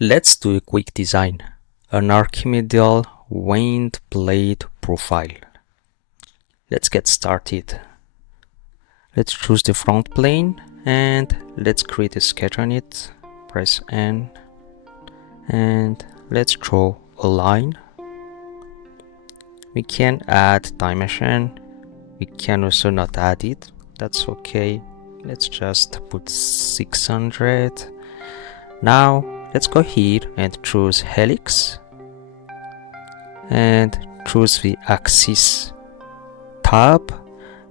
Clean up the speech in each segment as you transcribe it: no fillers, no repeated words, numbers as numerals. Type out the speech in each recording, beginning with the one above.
Let's do a quick design, an Archimedes Blade Blade Profile. Let's get started. Let's choose the front plane and let's create a sketch on it. Press N and let's draw a line. We can add dimension. We can also not add it. That's okay. Let's just put 600. Now let's go here and choose Helix and choose the axis tab,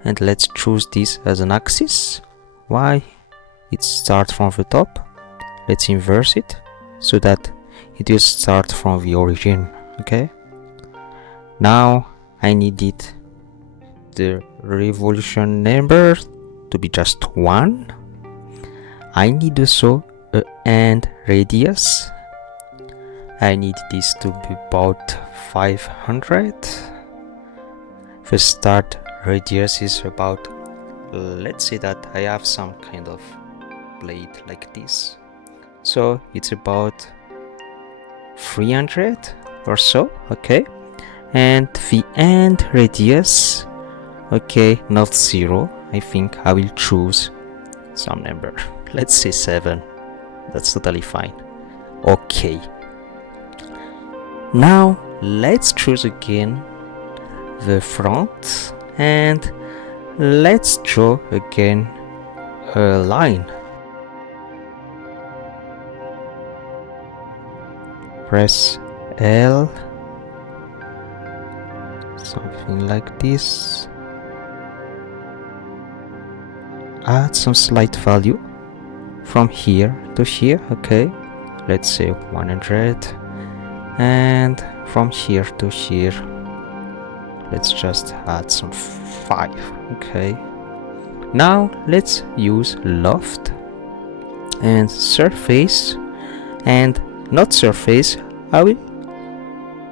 and let's choose this as an axis. Why? It starts from the top. Let's inverse it so that it will start from the origin. Okay, now I needed the revolution number to be just 1. I need also a end radius. I need this to be about 500. The start radius is about, let's say that I have some kind of blade like this, so it's about 300 or so. Okay, and the end radius, okay, not 0. I think I will choose some number, let's say 7. That's totally fine. Okay, now let's choose again the front and let's draw again a line. Press L, something like this. Add some slight value from here to here. Okay, let's say 100, and from here to here let's just add some 5. Okay, now let's use loft and surface, and not surface, I will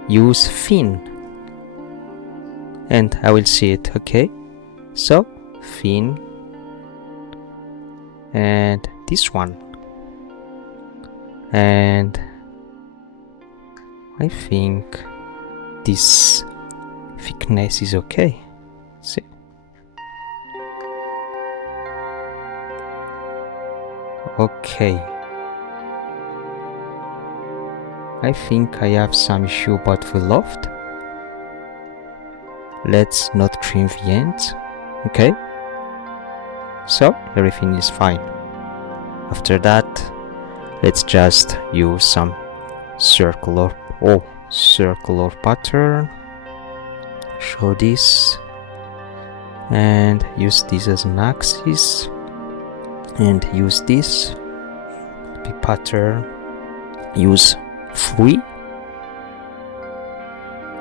use thin and I will see it. Okay, so thin and this one, and I think this thickness is okay. See, okay, I think I have some issue about the loft. Let's not trim the ends. Okay, so everything is fine. After that, let's just use some circular pattern. Show this and use this as an axis, and use this the pattern, use 3,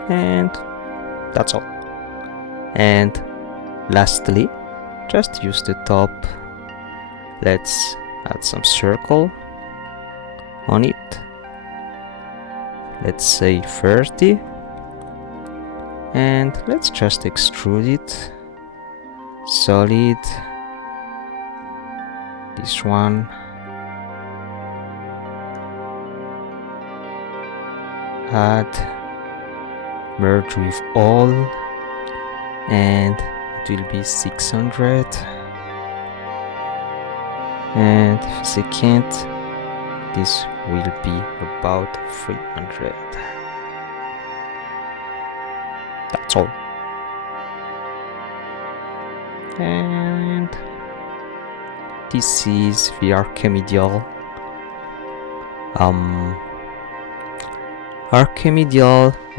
and that's all. And lastly, just use the top. Let's add some circle on it, let's say 30, and let's just extrude it solid. This one, add, merge with all, and it will be 600, and second this will be about 300. That's all. And this is the Archimedes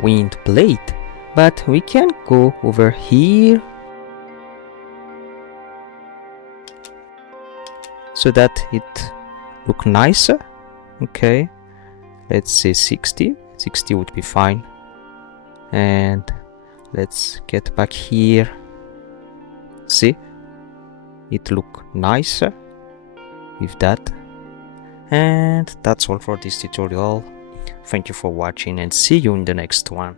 wind blade, but we can go over here so that it look nicer. Okay, let's say 60 would be fine, and let's get back here. See, it look nicer with that. And that's all for this tutorial. Thank you for watching and see you in the next one.